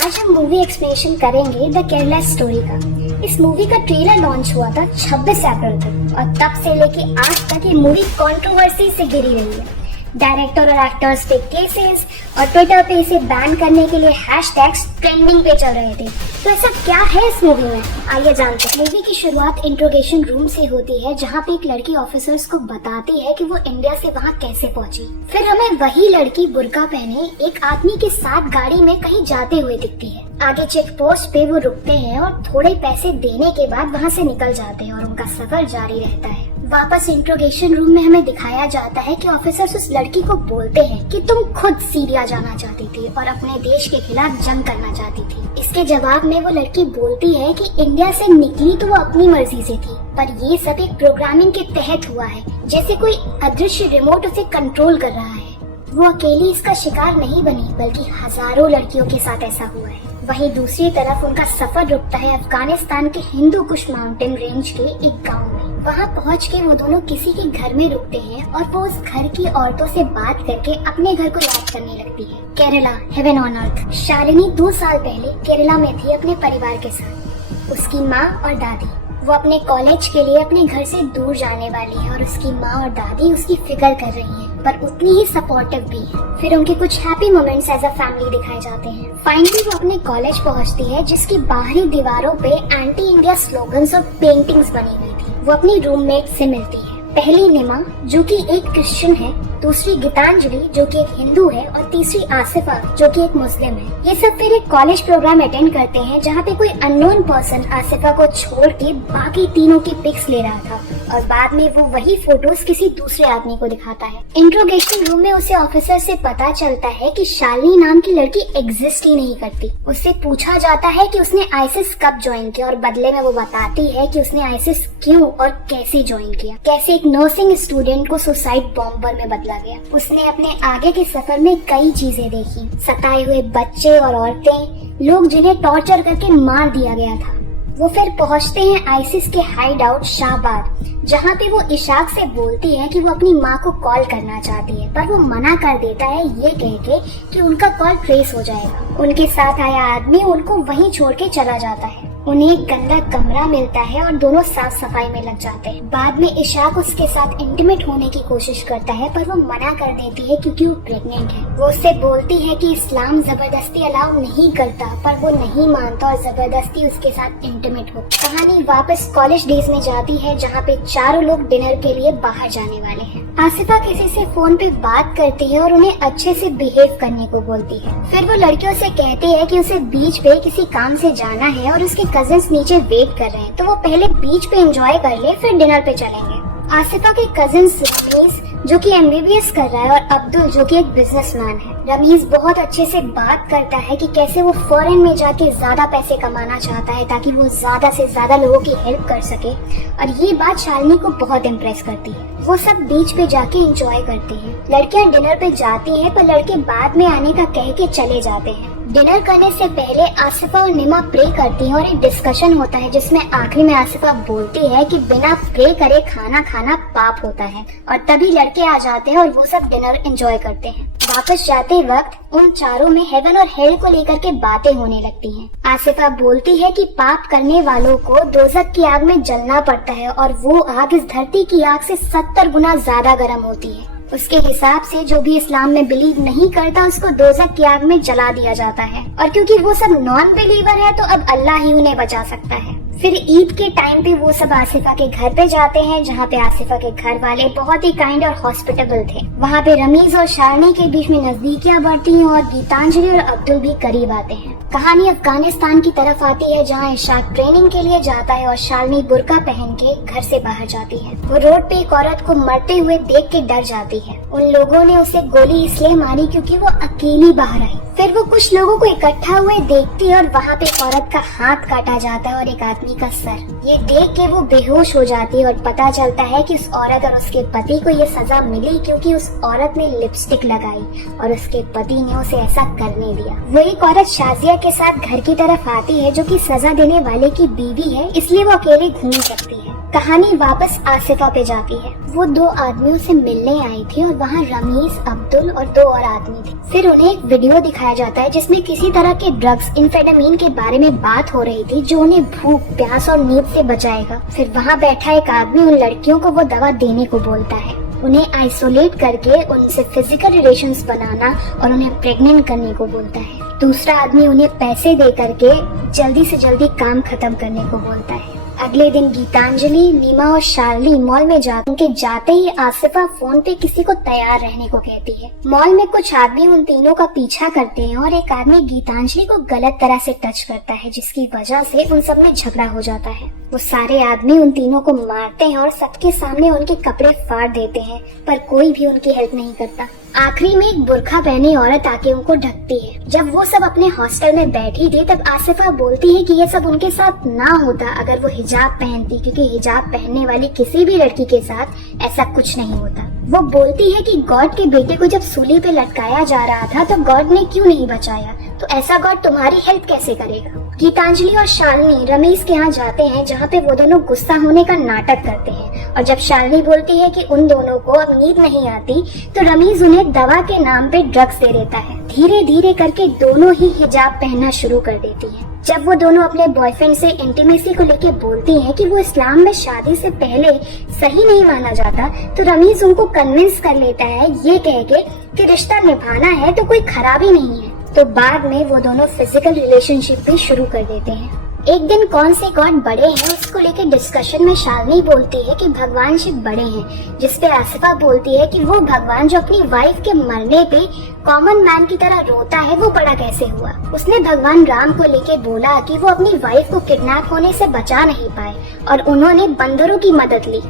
आज हम movie explanation करेंगे द केयरलेस स्टोरी का। इस मूवी का ट्रेलर लॉन्च हुआ था 26 अप्रैल को और तब से लेके आज तक ये मूवी कंट्रोवर्सी से घिरी रही है। डायरेक्टर और एक्टर्स पे केसेस और ट्विटर पे इसे बैन करने के लिए हैशटैग्स ट्रेंडिंग पे चल रहे थे। तो ऐसा क्या है इस मूवी में, आइए जानते हैं। मूवी की शुरुआत इंट्रोगेशन रूम से होती है जहाँ पे एक लड़की ऑफिसर्स को बताती है कि वो इंडिया से वहाँ कैसे पहुँची। फिर हमें वही लड़की बुर्का पहने एक आदमी के साथ गाड़ी में कहीं जाते हुए दिखती है। आगे चेक पोस्ट पे वो रुकते हैं और थोड़े पैसे देने के बाद वहाँ से निकल जाते हैं और उनका सफर जारी रहता है। वापस इंट्रोगेशन रूम में हमें दिखाया जाता है कि ऑफिसर्स उस लड़की को बोलते हैं कि तुम खुद सीरिया जाना चाहती थी और अपने देश के खिलाफ जंग करना चाहती थी। इसके जवाब में वो लड़की बोलती है कि इंडिया से निकली तो वो अपनी मर्जी से थी, पर ये सब एक प्रोग्रामिंग के तहत हुआ है, जैसे कोई अदृश्य रिमोट उसे कंट्रोल कर रहा है। वो अकेली इसका शिकार नहीं बनी, बल्कि हजारों लड़कियों के साथ ऐसा हुआ है। वहीं दूसरी तरफ उनका सफर रुकता है अफगानिस्तान के हिंदू कुश माउंटेन रेंज के एक गांव में। वहां पहुंच के वो दोनों किसी के घर में रुकते हैं और वो उस घर की औरतों से बात करके अपने घर को याद करने लगती है। Kerala, heaven on earth. Shalini 2 साल पहले केरला में थी अपने परिवार के साथ। उसकी माँ और दादी। वो अपने कॉलेज के लिए अपने घर से दूर जाने वाली है और उसकी माँ और दादी उसकी फिक्र कर रही हैं, पर उतनी ही सपोर्टिव भी है। फिर उनके कुछ happy moments as a family दिखाए जाते हैं। फाइनली वो अपने कॉलेज पहुंचती है जिसकी बाहरी दीवारों पे एंटी इंडिया स्लोगन्स और पेंटिंग्स बनी हुई थी। वो अपनी रूममेट से मिलती है। पहली निमा जो कि एक क्रिश्चियन है, दूसरी गीतांजलि जो कि एक हिंदू है और तीसरी आसिफा जो कि एक मुस्लिम है। ये सब फिर एक कॉलेज प्रोग्राम अटेंड करते हैं जहाँ पे कोई अननोन पर्सन आसिफा को छोड़ के बाकी तीनों की पिक्स ले रहा था और बाद में वो वही फोटोज किसी दूसरे आदमी को दिखाता है। इंट्रोगेशन रूम में उसे ऑफिसर से पता चलता है कि शालिनी नाम की लड़की एग्जिस्ट ही नहीं करती। उससे पूछा जाता है कि उसने आईसिस कब ज्वाइन किया और बदले में वो बताती है कि उसने आईसिस क्यों और कैसे ज्वाइन किया। कैसे एक नर्सिंग स्टूडेंट को सुसाइड बॉम्बर में बदला गया। उसने अपने आगे के सफर में कई चीजें देखी, सताए हुए बच्चे और औरतें, लोग जिन्हें टॉर्चर करके मार दिया गया था। वो फिर पहुंचते हैं आईसिस के हाइड आउट शाहबाद, जहाँ पे वो इशाक से बोलती है कि वो अपनी माँ को कॉल करना चाहती है, पर वो मना कर देता है ये कह के कि उनका कॉल ट्रेस हो जाएगा। उनके साथ आया आदमी उनको वहीं छोड़ के चला जाता है। उन्हें एक गंदा कमरा मिलता है और दोनों साफ सफाई में लग जाते हैं। बाद में इशाक उसके साथ इंटीमेट होने की कोशिश करता है, पर वो मना कर देती है क्योंकि वो प्रेग्नेंट है। वो उससे बोलती है कि इस्लाम जबरदस्ती अलाउ नहीं करता, पर वो नहीं मानता और जबरदस्ती उसके साथ इंटीमेट हो। कहानी वापस कॉलेज डेज में जाती है जहाँ पे चारों लोग डिनर के लिए बाहर जाने वाले हैं। आसिफा किसी से फोन पे बात करती है और उन्हें अच्छे से बिहेव करने को बोलती है। फिर वो लड़कियों से कहती है कि उसे बीच पे किसी काम से जाना है और उसके कजिन्स नीचे वेट कर रहे हैं, तो वो पहले बीच पे एंजॉय कर ले, फिर डिनर पे चलेंगे। आसिफा के कजिन्स रमीज जो कि MBBS कर रहा है और अब्दुल जो कि एक बिजनेसमैन है। रमीज बहुत अच्छे से बात करता है कि कैसे वो फॉरेन में जाके ज्यादा पैसे कमाना चाहता है ताकि वो ज्यादा से ज्यादा लोगों की हेल्प कर सके, और ये बात शालिनी को बहुत इम्प्रेस करती है। वो सब बीच पे जाके एंजॉय करती हैं। लड़कियां डिनर पे जाती हैं, पर लड़के बाद में आने का कह के चले जाते हैं। डिनर करने से पहले आसिफा और निमा प्रे करती हैं और एक डिस्कशन होता है जिसमें आखिरी में आसिफा बोलती है कि बिना प्रे करे खाना खाना पाप होता है, और तभी लड़के आ जाते हैं और वो सब डिनर एंजॉय करते हैं। वापस जाते वक्त उन चारों में हेवन और हेल को लेकर के बातें होने लगती हैं। आसिफा बोलती है कि पाप करने वालों को दोज़ख की आग में जलना पड़ता है और वो आग इस धरती की आग से 70 गुना ज्यादा गर्म होती है। उसके हिसाब से जो भी इस्लाम में बिलीव नहीं करता उसको दोज़ख की आग में जला दिया जाता है, और क्योंकि वो सब नॉन बिलीवर है तो अब अल्लाह ही उन्हें बचा सकता है। फिर ईद के टाइम पे वो सब आसिफा के घर पे जाते हैं जहाँ पे आसिफा के घर वाले बहुत ही काइंड और हॉस्पिटेबल थे। वहाँ पे रमीज और शालिनी के बीच में नजदीकियाँ बढ़ती हैं और गीतांजलि और अब्दुल भी करीब आते हैं। कहानी अफगानिस्तान की तरफ आती है जहाँ इशाक ट्रेनिंग के लिए जाता है और शालिनी बुर्का पहन के घर से बाहर जाती है। वो रोड पे एक औरत को मरते हुए देख के डर जाती है। उन लोगों ने उसे गोली इसलिए मारी क्योंकि वो अकेली बाहर आई। फिर वो कुछ लोगों को इकट्ठा हुए देखती है और वहाँ पे एक औरत का हाथ काटा जाता है और एक आदमी का सर। ये देख के वो बेहोश हो जाती है और पता चलता है कि उस औरत और उसके पति को ये सजा मिली क्योंकि उस औरत ने लिपस्टिक लगाई और उसके पति ने उसे ऐसा करने दिया। वो एक औरत शाजिया के साथ घर की तरफ आती है जो कि सजा देने वाले की बीवी है, इसलिए वो अकेले घूम सकती है। कहानी वापस आसिफा पे जाती है। वो दो आदमियों से मिलने आई थी और वहाँ रमीज, अब्दुल और दो और आदमी थे। फिर उन्हें एक वीडियो दिखाया जाता है जिसमें किसी तरह के ड्रग्स इन्फेटामीन के बारे में बात हो रही थी जो उन्हें भूख, प्यास और नींद से बचाएगा। फिर वहाँ बैठा एक आदमी उन लड़कियों को वो दवा देने को बोलता है, उन्हें आइसोलेट करके उनसे फिजिकल रिलेशंस बनाना और उन्हें प्रेग्नेंट करने को बोलता है। दूसरा आदमी उन्हें पैसे दे करके जल्दी से जल्दी काम खत्म करने को बोलता है। अगले दिन गीतांजलि, नीमा और शार्ली मॉल में जाते ही आसिफा फोन पे किसी को तैयार रहने को कहती है। मॉल में कुछ आदमी उन तीनों का पीछा करते हैं और एक आदमी गीतांजलि को गलत तरह से टच करता है जिसकी वजह से उन सब में झगड़ा हो जाता है। वो सारे आदमी उन तीनों को मारते हैं और सबके सामने उनके कपड़े फाड़ देते हैं, पर कोई भी उनकी हेल्प नहीं करता। आखिरी में एक बुर्खा पहनी औरत आके उनको ढकती है। जब वो सब अपने हॉस्टल में बैठी थी तब आसिफा बोलती है कि ये सब उनके साथ ना होता अगर वो हिजाब पहनती, क्योंकि हिजाब पहनने वाली किसी भी लड़की के साथ ऐसा कुछ नहीं होता। वो बोलती है कि गॉड के बेटे को जब सूली पे लटकाया जा रहा था तो गॉड ने क्यों नहीं बचाया, तो ऐसा गॉड तुम्हारी हेल्प कैसे करेगा। गीतांजलि और शालिनी रमीज के यहाँ जाते हैं जहाँ पे वो दोनों गुस्सा होने का नाटक करते हैं और जब शालिनी बोलती है कि उन दोनों को अब नींद नहीं आती तो रमीज उन्हें दवा के नाम पे ड्रग्स दे देता है। धीरे धीरे करके दोनों ही हिजाब पहनना शुरू कर देती हैं। जब वो दोनों अपने बॉयफ्रेंड से इंटीमेसी को लेके बोलती हैं कि वो इस्लाम में शादी से पहले सही नहीं माना जाता तो रमीज उनको कन्विंस कर लेता है ये कह के कि रिश्ता निभाना है तो कोई खराबी नहीं है। तो बाद में वो दोनों फिजिकल रिलेशनशिप भी शुरू कर देते हैं। एक दिन कौन से गॉड बड़े हैं उसको लेकर डिस्कशन में शालिनी बोलती है कि भगवान शिव बड़े हैं, जिसपे आसिफा बोलती है कि वो भगवान जो अपनी वाइफ के मरने पे कॉमन मैन की तरह रोता है वो बड़ा कैसे हुआ। उसने भगवान राम को लेके बोला कि वो अपनी वाइफ को किडनैप होने से बचा नहीं पाए और उन्होंने बंदरों की मदद ली।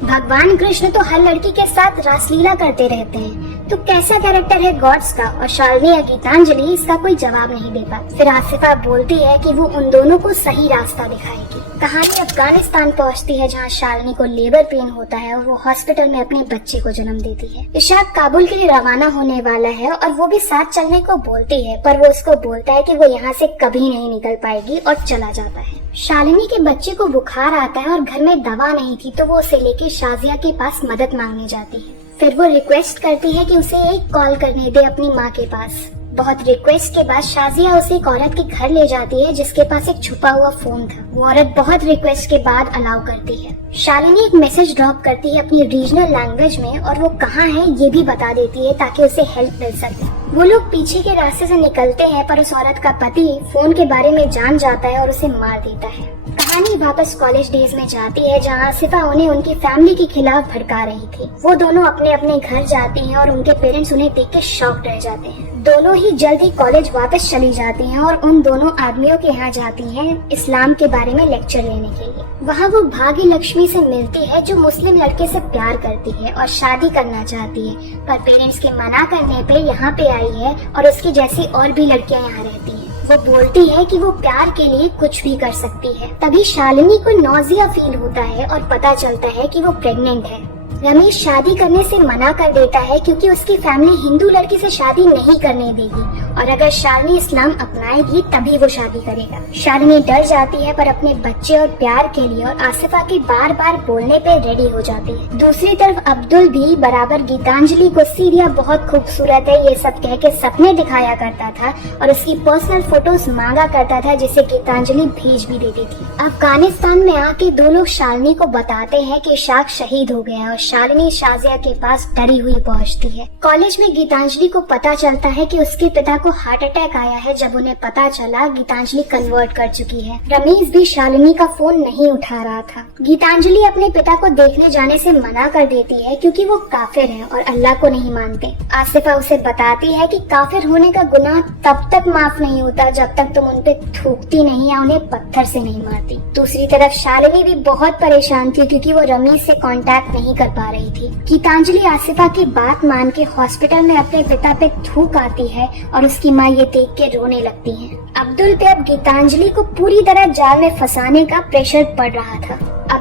भगवान कृष्ण तो हर लड़की के साथ रासलीला करते रहते हैं, तो कैसा कैरेक्टर है गॉड्स का। और शालिनी या गीतांजलि इसका कोई जवाब नहीं दे पाती। फिर आसिफा बोलती है कि वो उन दोनों को सही रास्ता दिखाएगी। कहानी अफगानिस्तान पहुंचती है जहां शालिनी को लेबर पेन होता है और वो हॉस्पिटल में अपने बच्चे को जन्म देती है। इशाक काबुल के लिए रवाना होने वाला है और वो भी साथ चलने को बोलती है, पर वो उसको बोलता है कि वो यहाँ से कभी नहीं निकल पाएगी और चला जाता है। शालिनी के बच्चे को बुखार आता है और घर में दवा नहीं थी तो वो उसे लेके शाजिया के पास मदद मांगने जाती है। फिर वो रिक्वेस्ट करती है कि उसे एक कॉल करने दे अपनी माँ के पास। बहुत रिक्वेस्ट के बाद शाजिया उसे एक औरत के घर ले जाती है जिसके पास एक छुपा हुआ फोन था। वो औरत बहुत रिक्वेस्ट के बाद अलाउ करती है। शालिनी एक मैसेज ड्रॉप करती है अपनी रीजनल लैंग्वेज में और वो कहाँ है ये भी बता देती है ताकि उसे हेल्प मिल सके। वो लोग पीछे के रास्ते से निकलते हैं पर उस औरत का पति फोन के बारे में जान जाता है और उसे मार देता है। कहानी वापस कॉलेज डेज में जाती है जहाँ आसिफा उन्हें उनकी फैमिली के खिलाफ भड़का रही थी। वो दोनों अपने अपने घर जाती हैं और उनके पेरेंट्स उन्हें देख के शॉक्ड रह जाते हैं। दोनों ही जल्दी कॉलेज वापस चली जाती हैं और उन दोनों आदमियों के यहाँ जाती हैं इस्लाम के बारे में लेक्चर लेने के लिए। वहाँ वो भाग्य लक्ष्मी से मिलती है जो मुस्लिम लड़के से प्यार करती है और शादी करना चाहती है, पर पेरेंट्स के मना करने पे यहाँ पे आई है और उसकी जैसी और भी लड़कियाँ यहाँ रहती हैं। वो बोलती है कि वो प्यार के लिए कुछ भी कर सकती है। तभी शालिनी को नौजिया फील होता है और पता चलता है कि वो प्रेग्नेंट है। रमेश शादी करने से मना कर देता है क्योंकि उसकी फैमिली हिंदू लड़की से शादी नहीं करने देगी और अगर शालिनी इस्लाम अपनाएगी तभी वो शादी करेगा। शालिनी डर जाती है पर अपने बच्चे और प्यार के लिए और आसिफा के बार बार बोलने पे रेडी हो जाती है। दूसरी तरफ अब्दुल भी बराबर गीतांजलि को सीरिया बहुत खूबसूरत है ये सब कह के सपने दिखाया करता था और उसकी पर्सनल फोटोज मांगा करता था जिसे गीतांजलि भेज भी देती थी। अफगानिस्तान में आके दो लोग शालिनी को बताते हैं कि इशाक शहीद हो गया और शालिनी शाजिया के पास डरी हुई पहुंचती है। कॉलेज में गीतांजलि को पता चलता है कि उसके पिता को हार्ट अटैक आया है। जब उन्हें पता चला गीतांजलि कन्वर्ट कर चुकी है। रमेश भी शालिनी का फोन नहीं उठा रहा था। गीतांजलि अपने पिता को देखने जाने से मना कर देती है क्योंकि वो काफिर है और अल्लाह को नहीं मानते। आसिफा उसे बताती है कि काफिर होने का गुनाह तब तक माफ नहीं होता जब तक तुम उन पे थूकती नहीं या उन्हें पत्थर से नहीं मारती। दूसरी तरफ शालिनी भी बहुत परेशान थी क्योंकि वो रमेश से कांटेक्ट नहीं कर पा रही थी। गीतांजलि आसिफा की बात मान के हॉस्पिटल में अपने पिता पे थूक आती है और उसकी माँ ये देख के रोने लगती है। अब्दुल पे अब गीतांजलि को पूरी तरह जाल में फंसाने का प्रेशर पड़ रहा था।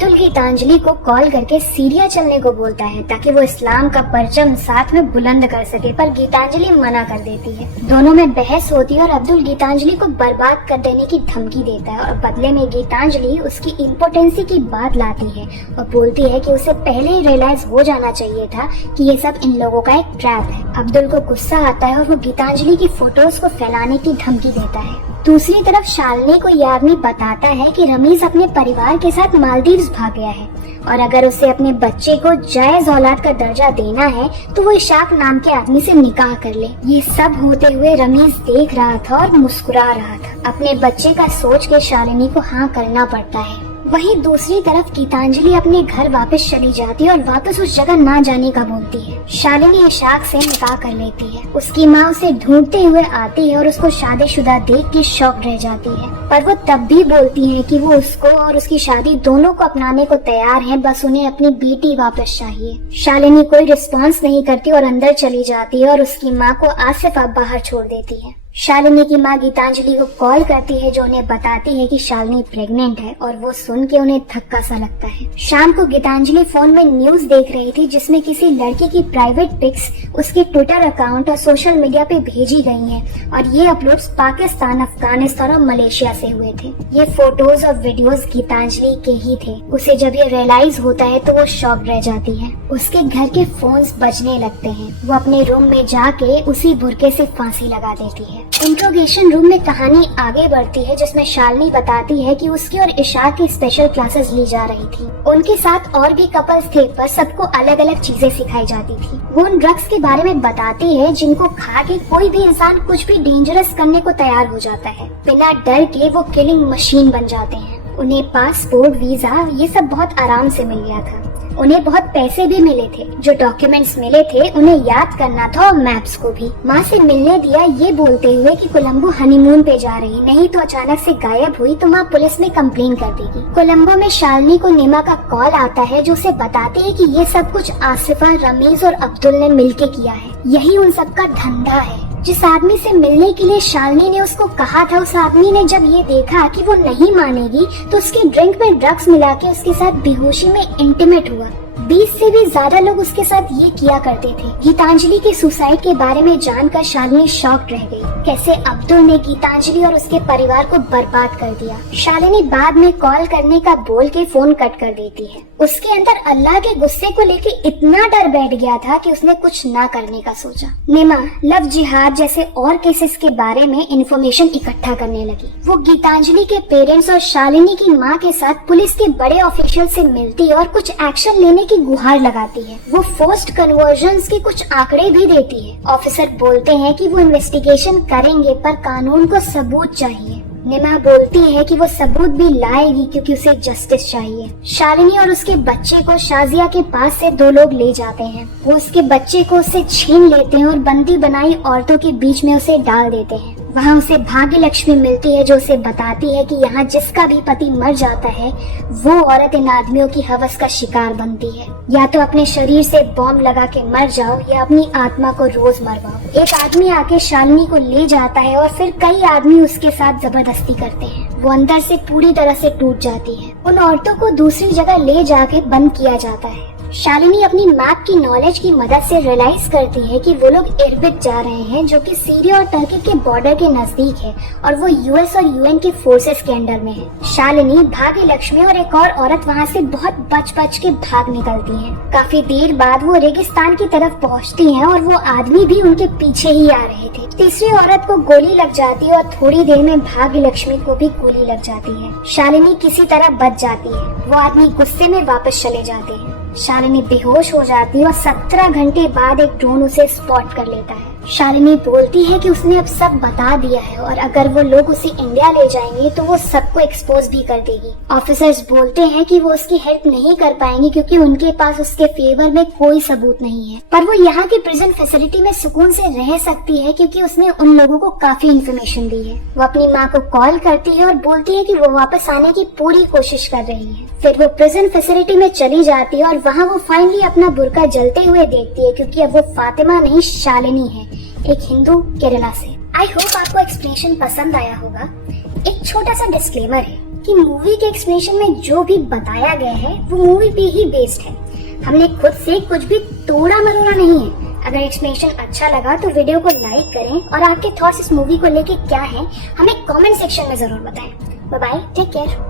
अब्दुल गीतांजलि को कॉल करके सीरिया चलने को बोलता है ताकि वो इस्लाम का परचम साथ में बुलंद कर सके, पर गीतांजलि मना कर देती है। दोनों में बहस होती है और अब्दुल गीतांजलि को बर्बाद कर देने की धमकी देता है और बदले में गीतांजलि उसकी इम्पोर्टेंसी की बात लाती है और बोलती है कि उसे पहले ही रियलाइज हो जाना चाहिए था कि ये सब इन लोगों का एक ट्रैप है। अब्दुल को गुस्सा आता है और वो गीतांजलि की फोटोज को फैलाने की धमकी देता है। दूसरी तरफ शालिनी को ये आदमी बताता है कि रमीज अपने परिवार के साथ मालदीव्स भाग गया है और अगर उसे अपने बच्चे को जायज औलाद का दर्जा देना है तो वो इशाक नाम के आदमी से निकाह कर ले। ये सब होते हुए रमीज देख रहा था और मुस्कुरा रहा था। अपने बच्चे का सोच के शालिनी को हाँ करना पड़ता है। वहीं दूसरी तरफ गीतांजलि अपने घर वापस चली जाती है और वापस उस जगह ना जाने का बोलती है। शालिनी इशाक से निकाह कर लेती है। उसकी माँ उसे ढूंढते हुए आती है और उसको शादीशुदा देख के शॉक रह जाती है, पर वो तब भी बोलती है कि वो उसको और उसकी शादी दोनों को अपनाने को तैयार है, बस उन्हें अपनी बेटी वापस चाहिए। शालिनी कोई रिस्पॉन्स नहीं करती और अंदर चली जाती है और उसकी माँ को आसिफ अब बाहर छोड़ देती है। शालिनी की माँ गीतांजलि को कॉल करती है जो उन्हें बताती है कि शालिनी प्रेग्नेंट है और वो सुन के उन्हें धक्का सा लगता है। शाम को गीतांजलि फोन में न्यूज देख रही थी जिसमें किसी लड़की की प्राइवेट पिक्स उसके ट्विटर अकाउंट और सोशल मीडिया पे भेजी गई हैं और ये अपलोड्स पाकिस्तान, अफगानिस्तान और मलेशिया से हुए थे। ये फोटोज और वीडियोस गीतांजलि के ही थे। उसे जब ये रियलाइज होता है तो वो शॉक रह जाती है। उसके घर के फोन्स बजने लगते हैं। वो अपने रूम में जाके उसी बुरके से फांसी लगा देती है। इंट्रोगेशन रूम में कहानी आगे बढ़ती है जिसमें शालिनी बताती है कि उसकी और इशाक की स्पेशल क्लासेस ली जा रही थी। उनके साथ और भी कपल्स थे पर सबको अलग अलग चीजें सिखाई जाती थी। वो उन ड्रग्स के बारे में बताती है जिनको खा के कोई भी इंसान कुछ भी डेंजरस करने को तैयार हो जाता है। बिना डर के वो किलिंग मशीन बन जाते हैं। उन्हें पासपोर्ट, वीजा ये सब बहुत आराम से मिल गया था। उन्हें बहुत पैसे भी मिले थे। जो डॉक्यूमेंट्स मिले थे उन्हें याद करना था और मैप्स को भी। माँ से मिलने दिया ये बोलते हुए कि कोलंबो हनीमून पे जा रही, नहीं तो अचानक से गायब हुई तो माँ पुलिस में कंप्लेन कर देगी। कोलंबो में शालिनी को निमा का कॉल आता है जो उसे बताती है कि ये सब कुछ आसिफा, रमीज और अब्दुल ने मिलके किया है। यही उन सब का धंधा है। जिस आदमी से मिलने के लिए शालिनी ने उसको कहा था, उस आदमी ने जब ये देखा कि वो नहीं मानेगी तो उसके ड्रिंक में ड्रग्स मिला के उसके साथ बेहोशी में इंटीमेट हुआ। 20 से भी ज्यादा लोग उसके साथ ये किया करते थे। गीतांजलि के सुसाइड के बारे में जानकर शालिनी शॉक्ड रह गई। कैसे अब्दुल ने गीतांजलि और उसके परिवार को बर्बाद कर दिया। शालिनी बाद में कॉल करने का बोल के फोन कट कर देती है। उसके अंदर अल्लाह के गुस्से को लेके इतना डर बैठ गया था कि उसने कुछ ना करने का सोचा। निमा लव जिहाद जैसे और केसेस के बारे में इंफॉर्मेशन इकट्ठा करने लगी। वो गीतांजलि के पेरेंट्स और शालिनी की माँ के साथ पुलिस के बड़े ऑफिशियल से मिलती है और कुछ एक्शन लेने की गुहार लगाती है। वो फोर्स्ड कन्वर्जन्स के कुछ आंकड़े भी देती है। ऑफिसर बोलते हैं कि वो इन्वेस्टिगेशन करेंगे पर कानून को सबूत चाहिए। निमा बोलती है कि वो सबूत भी लाएगी क्योंकि उसे जस्टिस चाहिए। शालिनी और उसके बच्चे को शाजिया के पास से 2 लोग ले जाते हैं। वो उसके बच्चे को उससे छीन लेते हैं और बंदी बनाई औरतों के बीच में उसे डाल देते हैं। वहाँ उसे भाग्य लक्ष्मी मिलती है जो उसे बताती है कि यहाँ जिसका भी पति मर जाता है वो औरत इन आदमियों की हवस का शिकार बनती है। या तो अपने शरीर से बॉम्ब लगा के मर जाओ या अपनी आत्मा को रोज मरवाओ। एक आदमी आके शालिनी को ले जाता है और फिर कई आदमी उसके साथ जबरदस्ती करते हैं। वो अंदर से पूरी तरह से टूट जाती है। उन औरतों को दूसरी जगह ले जाके बंद किया जाता है। शालिनी अपनी मैप की नॉलेज की मदद से रियलाइज करती है कि वो लोग इरबिद जा रहे हैं जो कि सीरिया और टर्की के बॉर्डर के नजदीक है और वो यूएस और यूएन के फोर्सेस के अंडर में है। शालिनी, भाग्य लक्ष्मी और एक और औरत वहाँ से बहुत बच के भाग निकलती हैं। काफी देर बाद वो रेगिस्तान की तरफ पहुँचती हैं और वो आदमी भी उनके पीछे ही आ रहे थे। तीसरी औरत को गोली लग जाती है और थोड़ी देर में भाग्य लक्ष्मी को भी गोली लग जाती है। शालिनी किसी तरह बच जाती है। वो आदमी गुस्से में वापस चले जाते हैं। शालिनी बेहोश हो जाती है और 17 घंटे बाद एक ड्रोन उसे स्पॉट कर लेता है। शालिनी बोलती है कि उसने अब सब बता दिया है और अगर वो लोग उसे इंडिया ले जाएंगे तो वो सबको एक्सपोज भी कर देगी। ऑफिसर्स बोलते हैं कि वो उसकी हेल्प नहीं कर पाएंगे क्योंकि उनके पास उसके फेवर में कोई सबूत नहीं है, पर वो यहाँ की प्रिजन फैसिलिटी में सुकून से रह सकती है क्योंकि उसने उन लोगों को काफी इन्फॉर्मेशन दी है। वो अपनी माँ को कॉल करती है और बोलती है कि वो वापस आने की पूरी कोशिश कर रही है। फिर वो प्रिजन फैसिलिटी में चली जाती है और वहाँ वो फाइनली अपना बुर्का जलते हुए देखती है क्योंकि अब वो फातिमा नहीं शालिनी है, एक हिंदू केरला से। आई होप आपको एक्सप्लेनेशन पसंद आया होगा। एक छोटा सा डिस्क्लेमर है, कि मूवी के एक्सप्लेनेशन में जो भी बताया गया है वो मूवी पे ही बेस्ड है। हमने खुद से कुछ भी तोड़ा मरोड़ा नहीं है। अगर एक्सप्लेनेशन अच्छा लगा तो वीडियो को लाइक करें और आपके थॉट्स इस मूवी को लेके क्या हैं हमें कमेंट सेक्शन में जरूर बताएं। Bye bye, take care.